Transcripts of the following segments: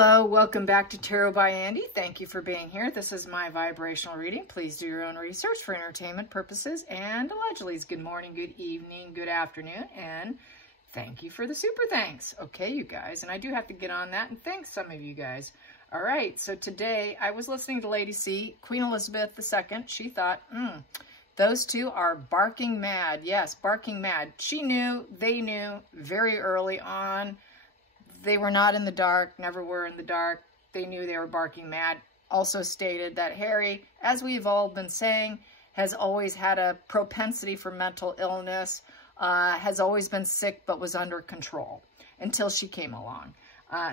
Hello, welcome back to Tarot by Andy. Thank you for being here. This is my vibrational reading. Please do your own research for entertainment purposes and allegedly. Good morning, good evening, good afternoon, and thank you for the super thanks. Okay, you guys, and I do have to get on that and thank some of you guys. All right, so today I was listening to Lady C, Queen Elizabeth II. She thought, those two are barking mad. Yes, barking mad. She knew, they knew very early on. They were not in the dark, never were in the dark. They knew they were barking mad. Also stated that Harry, as we've all been saying, has always had a propensity for mental illness, has always been sick but was under control until she came along.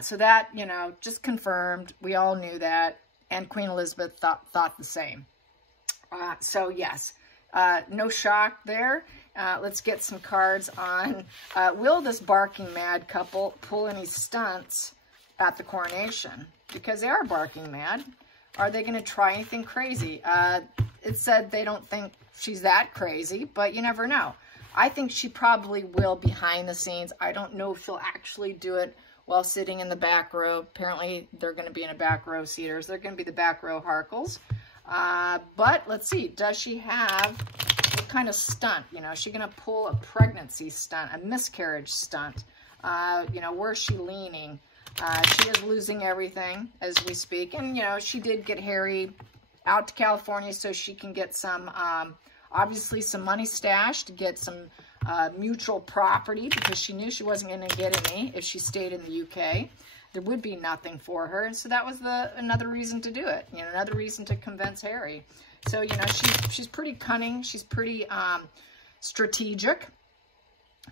So that, you know, just confirmed. We all knew that. And Queen Elizabeth thought the same. So yes, no shock there. Let's get some cards on, will this barking mad couple pull any stunts at the coronation? Because they are barking mad. Are they going to try anything crazy? It said they don't think she's that crazy, but you never know. I think she probably will behind the scenes. I don't know if she'll actually do it while sitting in the back row. Apparently, they're going to be in a back row seaters. They're going to be the back row Harkles. But let's see, does she have what kind of stunt? You know, is she going to pull a pregnancy stunt, a miscarriage stunt? You know, where's she leaning? She is losing everything as we speak. And, you know, she did get Harry out to California so she can get some, obviously some money stashed to get some mutual property because she knew she wasn't going to get any if she stayed in the UK. There would be nothing for her. And so that was another reason to do it. You know, another reason to convince Harry. So, you know, she's pretty cunning. She's pretty strategic.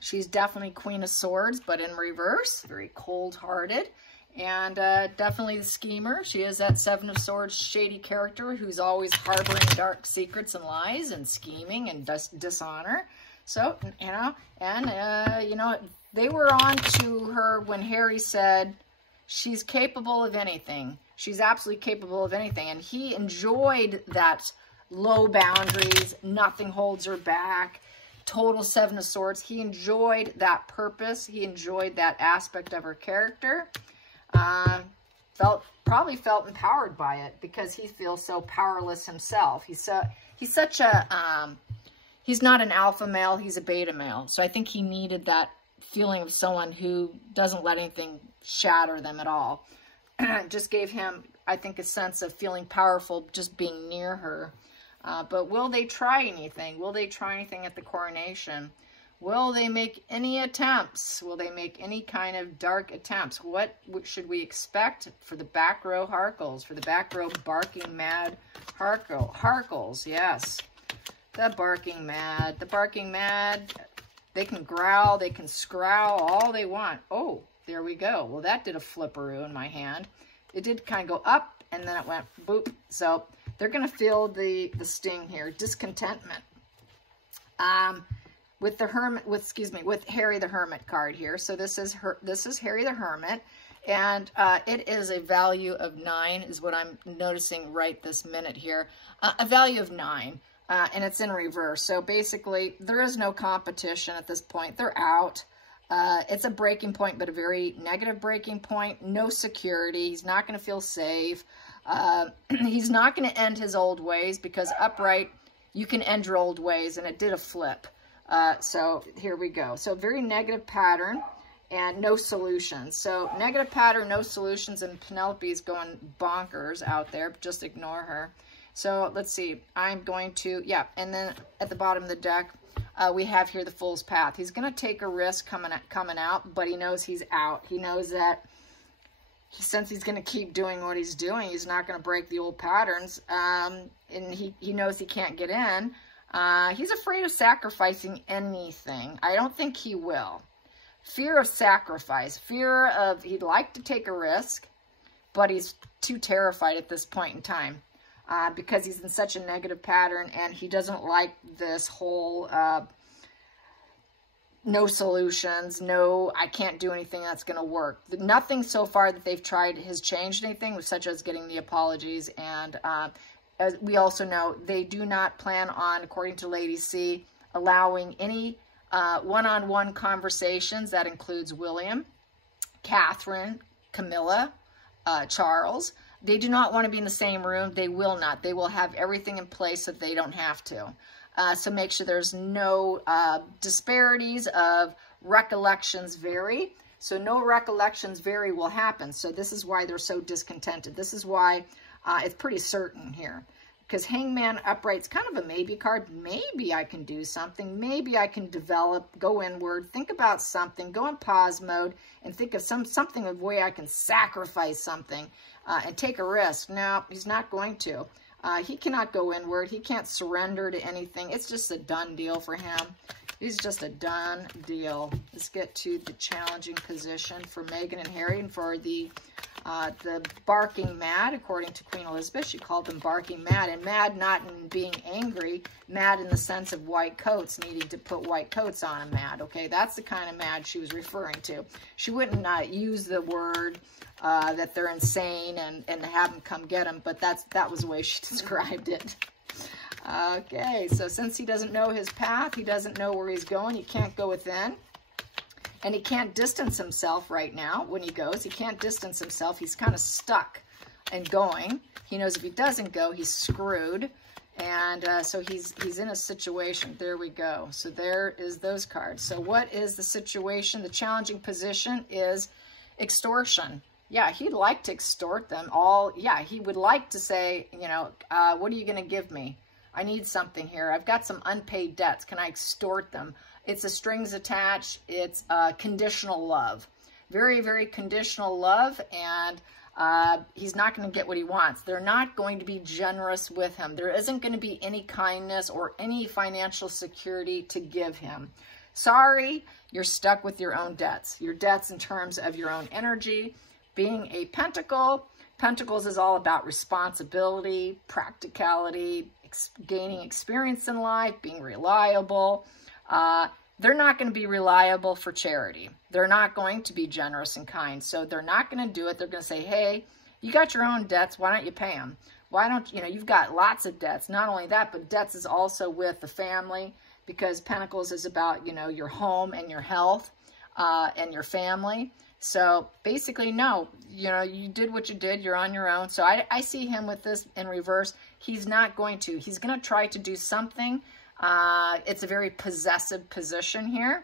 She's definitely Queen of Swords, but in reverse. Very cold-hearted. And definitely the schemer. She is that Seven of Swords shady character who's always harboring dark secrets and lies and scheming and dishonor. So, you know, and, you know, they were on to her when Harry said, she's capable of anything. She's absolutely capable of anything. And he enjoyed that low boundaries, nothing holds her back, total Seven of Swords. He enjoyed that purpose. He enjoyed that aspect of her character. Probably felt empowered by it because he feels so powerless himself. He's such a, he's not an alpha male, he's a beta male. So I think he needed that feeling of someone who doesn't let anything shatter them at all. Just gave him, I think, a sense of feeling powerful just being near her. But will they try anything? Will they try anything at the coronation? Will they make any attempts? Will they make any kind of dark attempts? What should we expect for the back row Harkles? For the back row barking mad Harkles, yes. The barking mad. The barking mad. They can growl, they can scrowl, all they want. Oh, there we go. Well, that did a flipperoo in my hand. It did kind of go up, and then it went boop. So they're going to feel the sting here, discontentment. With the Hermit, with Harry the Hermit card here. So this is Harry the Hermit, and it is a value of 9, is what I'm noticing right this minute here. A value of 9. And it's in reverse. So basically, there is no competition at this point. They're out. It's a breaking point, but a very negative breaking point. No security. He's not going to feel safe. He's not going to end his old ways because upright, you can end your old ways, and it did a flip. So here we go. So very negative pattern and no solutions. So negative pattern, no solutions, and Penelope's going bonkers out there. Just ignore her. So let's see, I'm going to, yeah, and then at the bottom of the deck, we have here the Fool's Path. He's going to take a risk coming out, but he knows he's out. He knows that since he's going to keep doing what he's doing, he's not going to break the old patterns, and he knows he can't get in. He's afraid of sacrificing anything. I don't think he will. Fear of sacrifice, fear of, he'd like to take a risk, but he's too terrified at this point in time. Because he's in such a negative pattern and he doesn't like this whole no solutions, no, I can't do anything that's going to work. Nothing so far that they've tried has changed anything, such as getting the apologies. And as we also know, they do not plan on, according to Lady C, allowing any one-on-one conversations. That includes William, Catherine, Camilla, Charles. They do not want to be in the same room. They will not. They will have everything in place so they don't have to. So make sure there's no disparities of recollections vary. So no recollections vary will happen. So this is why they're so discontented. This is why it's pretty certain here. Because Hangman Upright's kind of a maybe card. Maybe I can do something. Maybe I can develop, go inward, think about something, go in pause mode, and think of something of way I can sacrifice something and take a risk. No, he's not going to. He cannot go inward. He can't surrender to anything. It's just a done deal for him. It's just a done deal. Let's get to the challenging position for Meghan and Harry, and for the barking mad, according to Queen Elizabeth. She called them barking mad, and mad not in being angry, mad in the sense of white coats, needing to put white coats on a mad, okay? That's the kind of mad she was referring to. She wouldn't use the word that they're insane and have them come get them, but that was the way she described it. Okay, so since he doesn't know his path, he doesn't know where he's going, he can't go within. And he can't distance himself right now when he goes. He can't distance himself. He's kind of stuck and going. He knows if he doesn't go, he's screwed. And so he's in a situation. There we go. So there is those cards. So what is the situation? The challenging position is extortion. Yeah, he'd like to extort them all. Yeah, he would like to say, you know, what are you going to give me? I need something here. I've got some unpaid debts. Can I extort them? It's a strings attached. It's conditional love. Very, very conditional love. And he's not going to get what he wants. They're not going to be generous with him. There isn't going to be any kindness or any financial security to give him. Sorry, you're stuck with your own debts. Your debts in terms of your own energy. Being a pentacle, pentacles is all about responsibility, practicality, gaining experience in life, being reliable. They're not going to be reliable for charity. They're not going to be generous and kind. So they're not going to do it. They're going to say, hey, you got your own debts. Why don't you pay them? Why don't, you know, you've got lots of debts. Not only that, but debts is also with the family, because Pentacles is about, you know, your home and your health and your family. So basically, no, you know, you did what you did. You're on your own. So I see him with this in reverse. He's not going to. He's going to try to do something. It's a very possessive position here.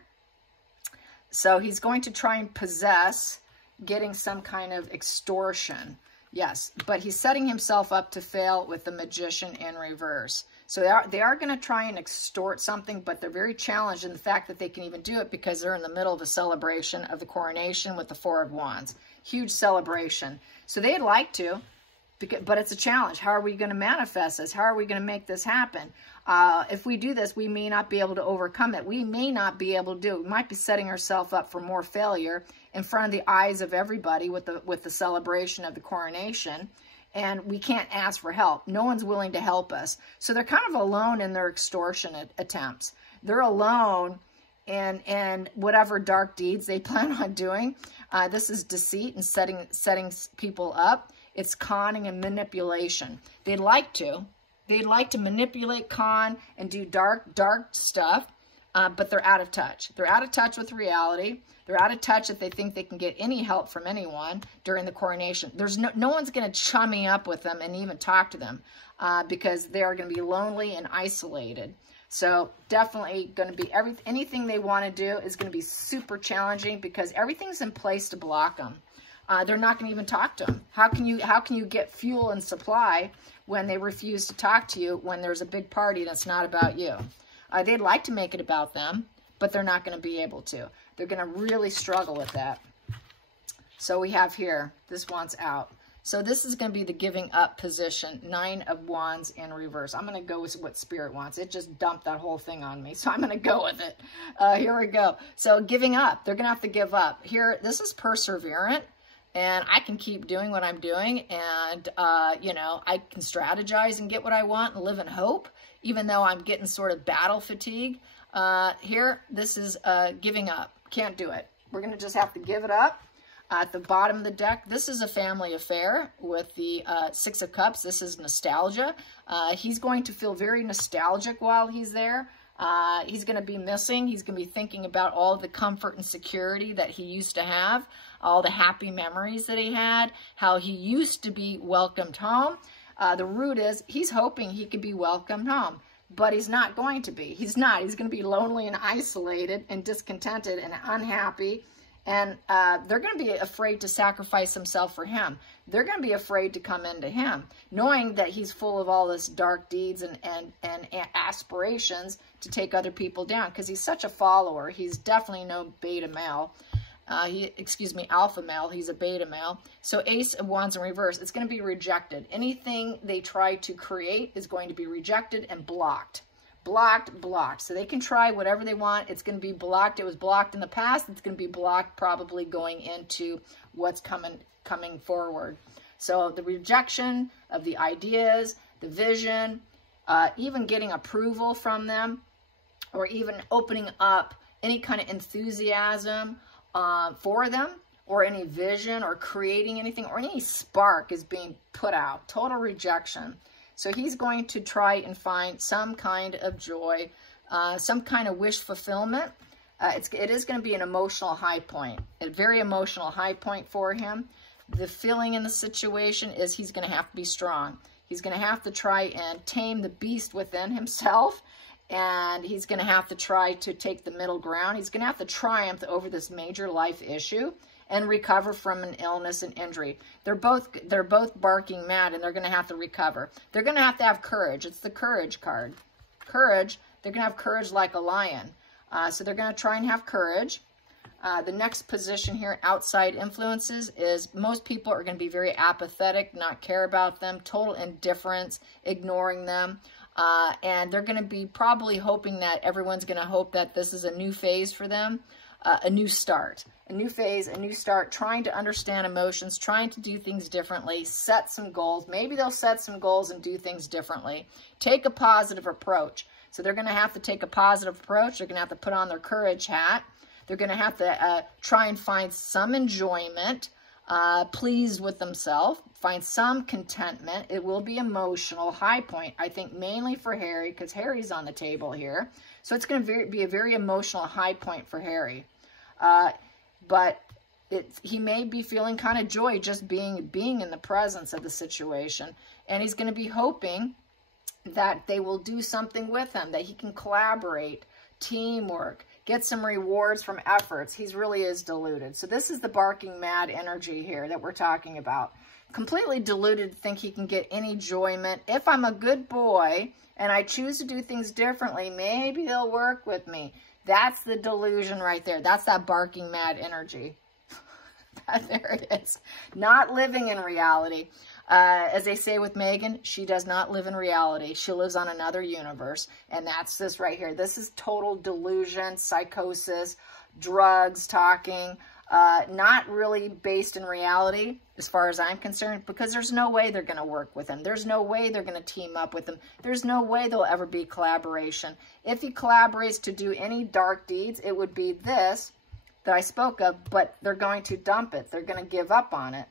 So he's going to try and possess, getting some kind of extortion. Yes, but he's setting himself up to fail with the Magician in reverse. So they are going to try and extort something, but they're very challenged in the fact that they can even do it because they're in the middle of a celebration of the coronation with the Four of Wands. Huge celebration. So they'd like to, but it's a challenge. How are we going to manifest this? How are we going to make this happen? If we do this, we may not be able to overcome it. We may not be able to do it. We might be setting ourselves up for more failure in front of the eyes of everybody with the celebration of the coronation. And we can't ask for help. No one's willing to help us. So they're kind of alone in their extortion attempts. They're alone in whatever dark deeds they plan on doing. This is deceit and setting people up. It's conning and manipulation. They'd like to manipulate, con, and do dark stuff, but they're out of touch. They're out of touch with reality. They're out of touch if they think they can get any help from anyone during the coronation. There's no one's going to chummy up with them and even talk to them because they are going to be lonely and isolated. So definitely going to be anything they want to do is going to be super challenging because everything's in place to block them. They're not going to even talk to them. How can you get fuel and supply when they refuse to talk to you when there's a big party that's not about you? They'd like to make it about them, but they're not going to be able to. They're going to really struggle with that. So we have here, this one's out. So this is going to be the giving up position, 9 of Wands in reverse. I'm going to go with what Spirit wants. It just dumped that whole thing on me, so I'm going to go with it. Here we go. So giving up. They're going to have to give up. Here, this is perseverant. And I can keep doing what I'm doing, and, you know, I can strategize and get what I want and live in hope, even though I'm getting sort of battle fatigue. Here, this is giving up. Can't do it. We're going to just have to give it up. At the bottom of the deck, this is a family affair with the 6 of Cups. This is nostalgia. He's going to feel very nostalgic while he's there. He's going to be missing. He's going to be thinking about all the comfort and security that he used to have. all the happy memories that he had, how he used to be welcomed home. The root is he's hoping he could be welcomed home, but he's not going to be. He's not. He's going to be lonely and isolated and discontented and unhappy. And they're going to be afraid to sacrifice themselves for him. They're going to be afraid to come into him, knowing that he's full of all this dark deeds and aspirations to take other people down, because he's such a follower. He's definitely no beta male. Alpha male. He's a beta male. So Ace of Wands in reverse, it's going to be rejected. Anything they try to create is going to be rejected and blocked. Blocked. So they can try whatever they want. It's going to be blocked. It was blocked in the past. It's going to be blocked probably going into what's coming forward. So the rejection of the ideas, the vision, even getting approval from them, or even opening up any kind of enthusiasm for them, or any vision, or creating anything, or any spark is being put out. Total rejection. So he's going to try and find some kind of joy, some kind of wish fulfillment. It is going to be an emotional high point, a very emotional high point for him. The feeling in the situation is he's going to have to be strong. He's going to have to try and tame the beast within himself, and he's going to have to try to take the middle ground. He's going to have to triumph over this major life issue and recover from an illness and injury. They're both barking mad, and they're going to have to recover. They're going to have courage. It's the courage card. Courage. They're going to have courage like a lion. So they're going to try and have courage. The next position here, outside influences, is most people are going to be very apathetic, not care about them, total indifference, ignoring them. And they're going to be probably hoping that everyone's going to hope that this is a new phase for them, a new start. A new phase, a new start, trying to understand emotions, trying to do things differently, set some goals. Maybe they'll set some goals and do things differently. Take a positive approach. So they're going to have to take a positive approach. They're going to have to put on their courage hat. They're going to have to try and find some enjoyment, pleased with themselves, find some contentment. It will be emotional, high point, I think mainly for Harry, because Harry's on the table here. So it's going to be a very emotional high point for Harry. But he may be feeling kind of joy just being in the presence of the situation. And he's going to be hoping that they will do something with him, that he can collaborate, teamwork, get some rewards from efforts. He really is deluded. So this is the barking mad energy here that we're talking about. Completely deluded to think he can get any enjoyment. If I'm a good boy and I choose to do things differently, maybe they'll work with me. That's the delusion right there. That's that barking mad energy. There it is. Not living in reality. As they say with Megan, she does not live in reality. She lives on another universe. And that's this right here. This is total delusion, psychosis, drugs, talking. Not really based in reality as far as I'm concerned, because there's no way they're going to work with him. There's no way they're going to team up with him. There's no way there'll ever be collaboration. If he collaborates to do any dark deeds, it would be this that I spoke of, but they're going to dump it. They're going to give up on it.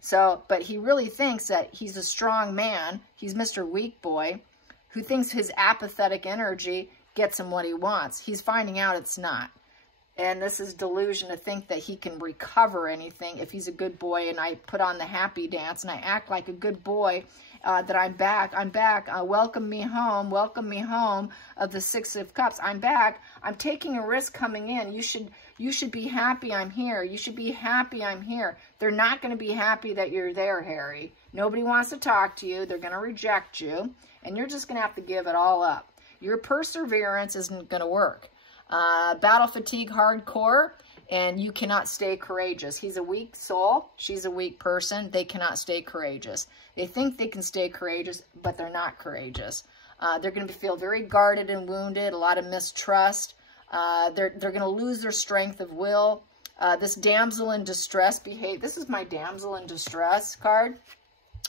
So, but he really thinks that he's a strong man. He's Mr. Weak Boy, who thinks his apathetic energy gets him what he wants. He's finding out it's not. And this is delusion to think that he can recover anything if he's a good boy and I put on the happy dance and I act like a good boy, that I'm back, welcome me home of the Six of Cups. I'm back, I'm taking a risk coming in. You should be happy I'm here. You should be happy I'm here. They're not going to be happy that you're there, Harry. Nobody wants to talk to you. They're going to reject you, and you're just going to have to give it all up. Your perseverance isn't going to work. Battle fatigue hardcore, and you cannot stay courageous. He's a weak soul. She's a weak person. They cannot stay courageous. They think they can stay courageous, but they're not courageous. They're going to feel very guarded and wounded, a lot of mistrust. They're going to lose their strength of will. This damsel in distress behave. This is my damsel in distress card.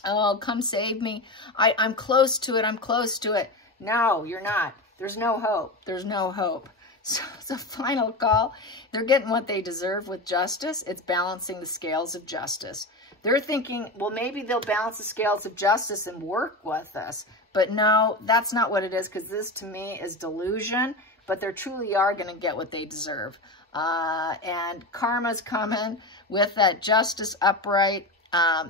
Oh, come save me. I'm close to it. I'm close to it. No, you're not. There's no hope. There's no hope. So it's a final call. They're getting what they deserve with justice. It's balancing the scales of justice. They're thinking, well, maybe they'll balance the scales of justice and work with us. But no, that's not what it is, because this to me is delusion. But they truly are going to get what they deserve. And karma's coming with that justice upright.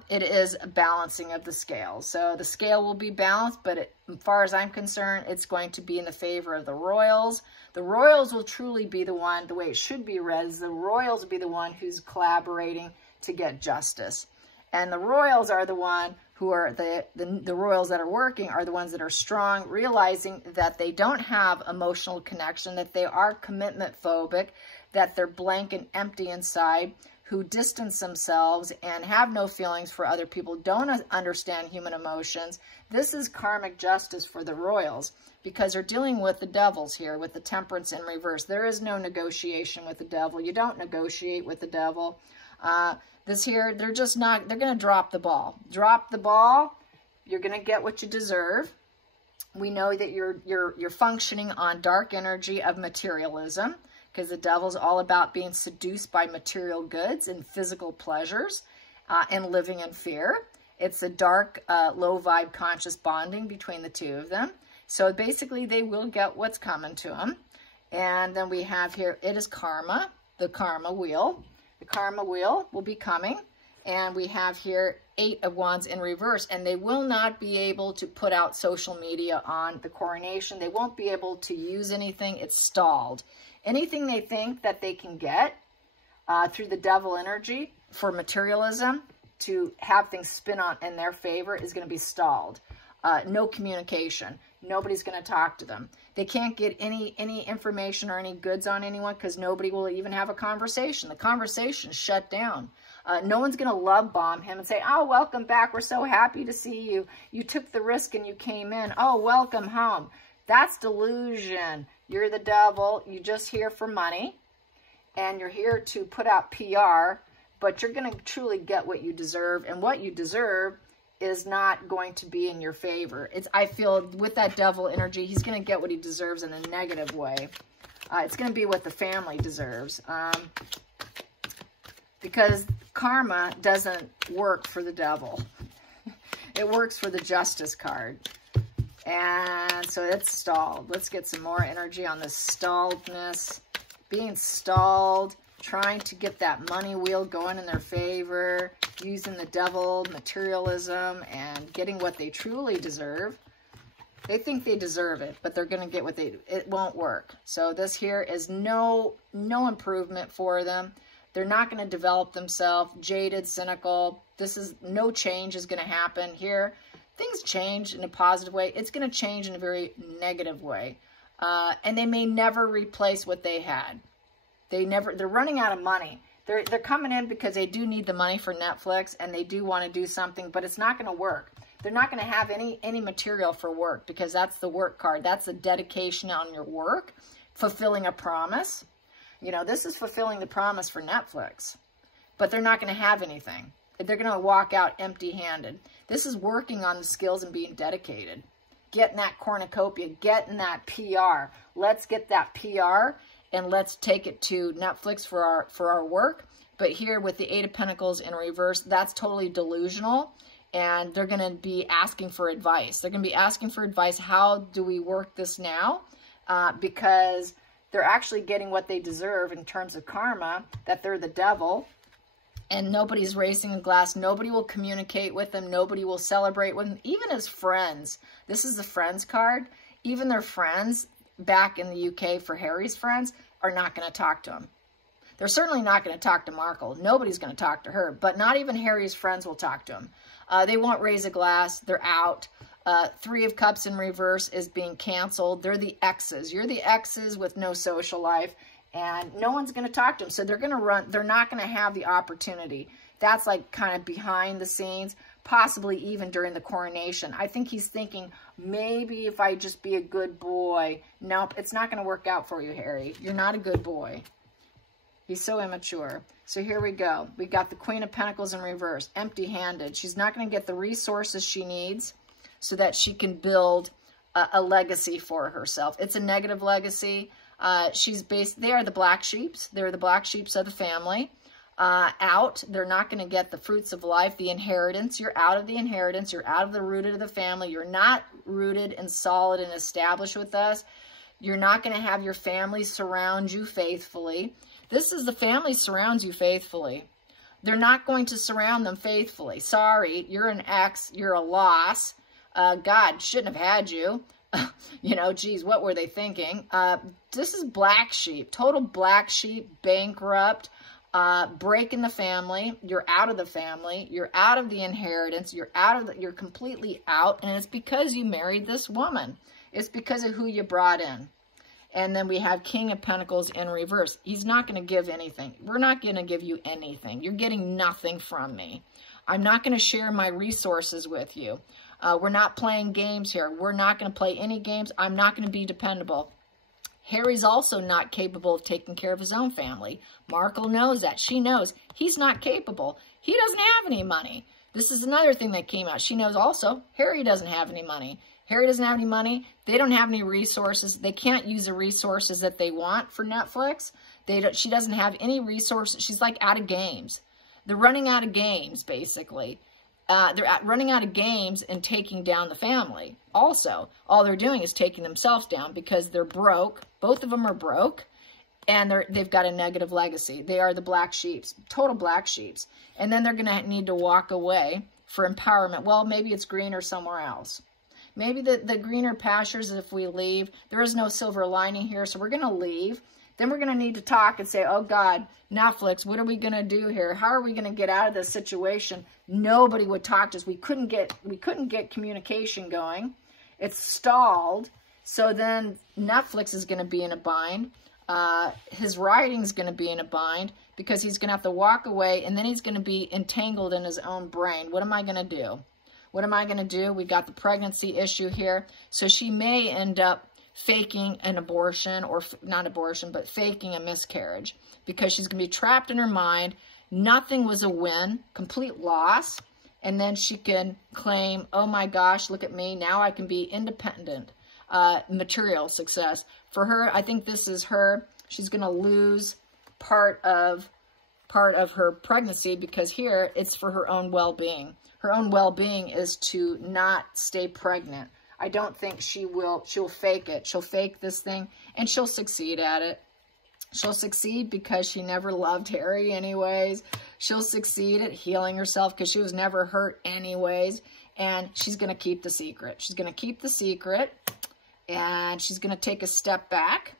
It is a balancing of the scale. So the scale will be balanced, but as far as I'm concerned, it's going to be in the favor of the royals. The royals will truly be the one, the way it should be read, is the royals will be the one who's collaborating to get justice. And the royals are the one who are, the royals that are working are the ones that are strong, realizing that they don't have emotional connection, that they are commitment phobic, that they're blank and empty inside, who distance themselves and have no feelings for other people, don't understand human emotions. This is karmic justice for the royals because they're dealing with the devils here, with the temperance in reverse. There is no negotiation with the devil. You don't negotiate with the devil. This here, they're just not, they're going to drop the ball. Drop the ball. You're going to get what you deserve. We know that you're functioning on dark energy of materialism, because the devil's all about being seduced by material goods and physical pleasures and living in fear. It's a dark, low vibe conscious bonding between the two of them. So basically they will get what's coming to them. And then we have here, it is karma, the karma wheel. The karma wheel will be coming. And we have here 8 of Wands in reverse. And they will not be able to put out social media on the coronation. They won't be able to use anything. It's stalled. Anything they think that they can get through the devil energy for materialism to have things spin on in their favor is going to be stalled. No communication. Nobody's going to talk to them. They can't get any information or any goods on anyone because nobody will even have a conversation. The conversation is shut down. No one's going to love bomb him and say, oh, welcome back. We're so happy to see you. You took the risk and you came in. Oh, welcome home. That's delusion. You're the devil. You're just here for money. And you're here to put out PR. But you're going to truly get what you deserve. And what you deserve is not going to be in your favor. I feel with that devil energy, he's going to get what he deserves in a negative way. It's going to be what the family deserves. Because karma doesn't work for the devil. It works for the justice card. And so it's stalled. Let's get some more energy on this stalledness. Being stalled, trying to get that money wheel going in their favor, using the devil, materialism, and getting what they truly deserve. They think they deserve it, but they're going to get what it won't work. So this here is no improvement for them. They're not going to develop themselves, jaded, cynical. No change is going to happen here. Things change in a positive way. It's going to change in a very negative way. And they may never replace what they had. They're running out of money. They're coming in because they do need the money for Netflix and they do want to do something, but it's not going to work. They're not going to have any material for work because that's the work card. That's the dedication on your work, fulfilling a promise. You know, this is fulfilling the promise for Netflix, but they're not going to have anything. They're going to walk out empty-handed. This is working on the skills and being dedicated. Getting that cornucopia, getting that PR. Let's get that PR and let's take it to Netflix for our work. But here with the 8 of Pentacles in reverse, that's totally delusional. And they're going to be asking for advice. They're going to be asking for advice. How do we work this now? Because they're actually getting what they deserve in terms of karma, that they're the devil. And nobody's raising a glass. Nobody will communicate with them. Nobody will celebrate with them. Even as friends. This is the friends card. Even their friends back in the UK for Harry's friends are not going to talk to him. They're certainly not going to talk to Markle. Nobody's going to talk to her. But not even Harry's friends will talk to him. They won't raise a glass. They're out. 3 of Cups in reverse is being canceled. They're the exes. You're the exes with no social life. And no one's going to talk to them. So they're going to run. They're not going to have the opportunity. That's like kind of behind the scenes, possibly even during the coronation. I think he's thinking, maybe if I just be a good boy. Nope, it's not going to work out for you, Harry. You're not a good boy. He's so immature. So here we go. We got the Queen of Pentacles in reverse, empty-handed. She's not going to get the resources she needs so that she can build a legacy for herself. It's a negative legacy. They are the black sheeps. They're the black sheeps of the family. They're not going to get the fruits of life, the inheritance. You're out of the inheritance. You're out of the rooted of the family. You're not rooted and solid and established with us. You're not going to have your family surround you faithfully. This is the family surrounds you faithfully. They're not going to surround them faithfully. Sorry, you're an ex, you're a loss. God shouldn't have had you. You know, geez, what were they thinking? This is black sheep, total black sheep, bankrupt, breaking the family. You're out of the family. You're out of the inheritance. You're completely out. And it's because you married this woman. It's because of who you brought in. And then we have King of Pentacles in reverse. He's not going to give anything. We're not going to give you anything. You're getting nothing from me. I'm not going to share my resources with you. We're not playing games here. We're not going to play any games. I'm not going to be dependable. Harry's also not capable of taking care of his own family. Markle knows that. She knows he's not capable. He doesn't have any money. This is another thing that came out. She knows also Harry doesn't have any money. Harry doesn't have any money. They don't have any resources. They can't use the resources that they want for Netflix. She doesn't have any resources. She's like out of games. They're running out of games, basically. They're running out of games and taking down the family. Also, all they're doing is taking themselves down because they're broke. Both of them are broke, and they've got a negative legacy. They are the black sheeps, total black sheeps. And then they're going to need to walk away for empowerment. Well, maybe it's greener somewhere else. Maybe the greener pastures, if we leave, there is no silver lining here, so we're going to leave. Then we're going to need to talk and say, oh, God, Netflix, what are we going to do here? How are we going to get out of this situation? Nobody would talk to us. We couldn't get communication going. It's stalled. So then Netflix is going to be in a bind. His writing is going to be in a bind because he's going to have to walk away, and then he's going to be entangled in his own brain. What am I going to do? What am I going to do? We got the pregnancy issue here. So she may end up faking an abortion, or not abortion, but faking a miscarriage, because she's going to be trapped in her mind. Nothing was a win, complete loss. And then she can claim, oh my gosh, look at me. Now I can be independent, material success. For her, I think this is her. She's going to lose part of her pregnancy because here it's for her own well-being. Her own well-being is to not stay pregnant. I don't think she'll fake it. She'll fake this thing, and she'll succeed at it. She'll succeed because she never loved Harry anyways. She'll succeed at healing herself because she was never hurt anyways. And she's going to keep the secret. She's going to keep the secret, and she's going to take a step back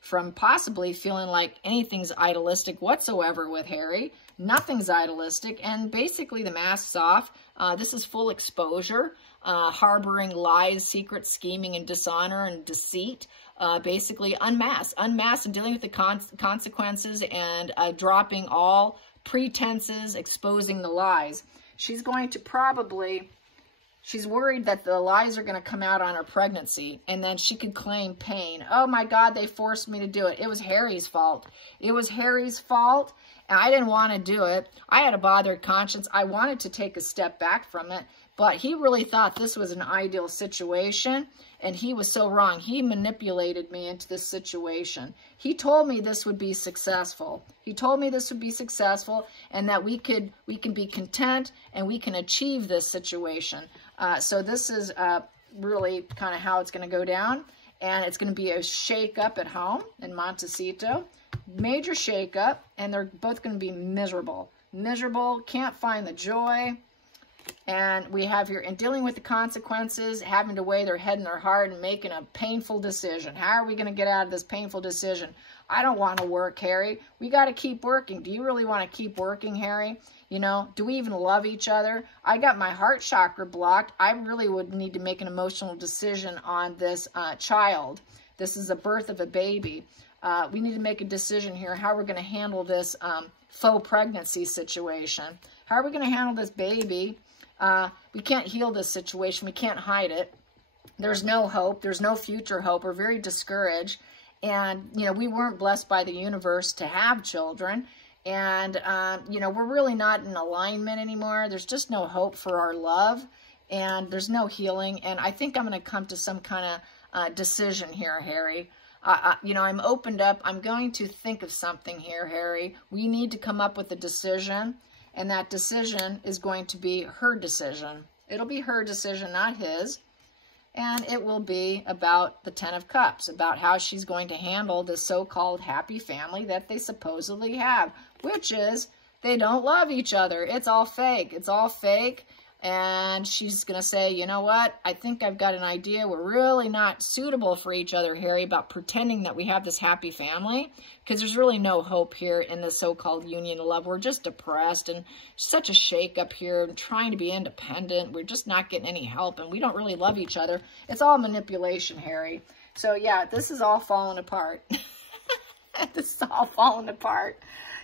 from possibly feeling like anything's idealistic whatsoever with Harry. Nothing's idealistic, and basically the mask's off. This is full exposure, harboring lies, secret scheming, and dishonor and deceit. Basically unmasked and dealing with the consequences and dropping all pretenses, exposing the lies. She's going to probably, she's worried that the lies are going to come out on her pregnancy, and then she could claim pain. Oh my God, they forced me to do it. It was Harry's fault. It was Harry's fault. And I didn't want to do it. I had a bothered conscience. I wanted to take a step back from it, but he really thought this was an ideal situation, and he was so wrong. He manipulated me into this situation. He told me this would be successful. He told me this would be successful, and that we can be content and we can achieve this situation. So this is really kind of how it's going to go down, and it's going to be a shake-up at home in Montecito. Major shake-up, and they're both going to be miserable. Miserable, can't find the joy. And we have here, in dealing with the consequences, having to weigh their head and their heart and making a painful decision. How are we going to get out of this painful decision? I don't want to work, Harry. We got to keep working. Do you really want to keep working, Harry? You know, do we even love each other? I got my heart chakra blocked. I really would need to make an emotional decision on this child. This is the birth of a baby. We need to make a decision here how we're going to handle this faux pregnancy situation. How are we going to handle this baby? We can't heal this situation. We can't hide it. There's no hope. There's no future hope. We're very discouraged. And, you know, we weren't blessed by the universe to have children. And, you know, we're really not in alignment anymore. There's just no hope for our love. And there's no healing. And I think I'm going to come to some kind of decision here, Harry. You know, I'm opened up. I'm going to think of something here, Harry. We need to come up with a decision, and that decision is going to be her decision. It'll be her decision, not his. And it will be about the Ten of Cups, about how she's going to handle the so-called happy family that they supposedly have, which is they don't love each other. It's all fake. It's all fake. And she's going to say, you know what? I think I've got an idea. We're really not suitable for each other, Harry, about pretending that we have this happy family, because there's really no hope here in the so-called union of love. We're just depressed and such a shake-up here, trying to be independent. We're just not getting any help, and we don't really love each other. It's all manipulation, Harry. So, yeah, this is all falling apart. This is all falling apart.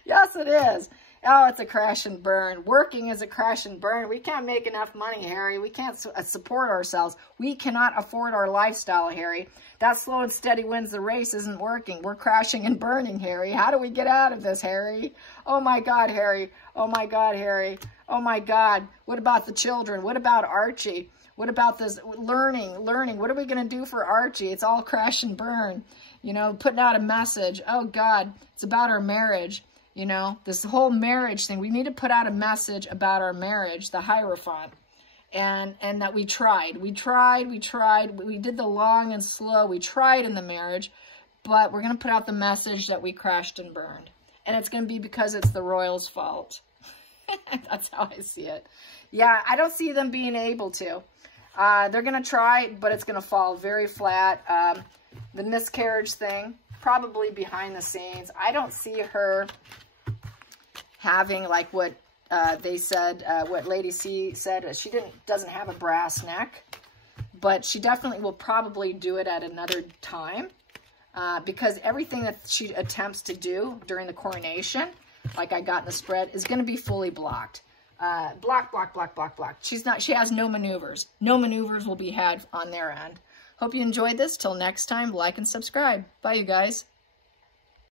Yes, it is. Oh, it's a crash and burn. Working is a crash and burn. We can't make enough money, Harry. We can't support ourselves. We cannot afford our lifestyle, Harry. That slow and steady wins the race isn't working. We're crashing and burning, Harry. How do we get out of this, Harry? Oh, my God, Harry. Oh, my God, Harry. Oh, my God. What about the children? What about Archie? What about this learning? What are we going to do for Archie? It's all crash and burn. You know, putting out a message. Oh, God, it's about our marriage. You know, this whole marriage thing, we need to put out a message about our marriage, the Hierophant, and that we tried. We did the long and slow. We tried in the marriage, but we're going to put out the message that we crashed and burned. And it's going to be because it's the royals' fault. That's how I see it. Yeah, I don't see them being able to. They're going to try, but it's going to fall very flat. The miscarriage thing, probably behind the scenes. I don't see her having like what they said, what Lady C said. She doesn't have a brass neck, but she definitely will probably do it at another time because everything that she attempts to do during the coronation, like I got in the spread, is going to be fully blocked. Block. She has no maneuvers. No maneuvers will be had on their end. Hope you enjoyed this. Till next time, like and subscribe. Bye, you guys.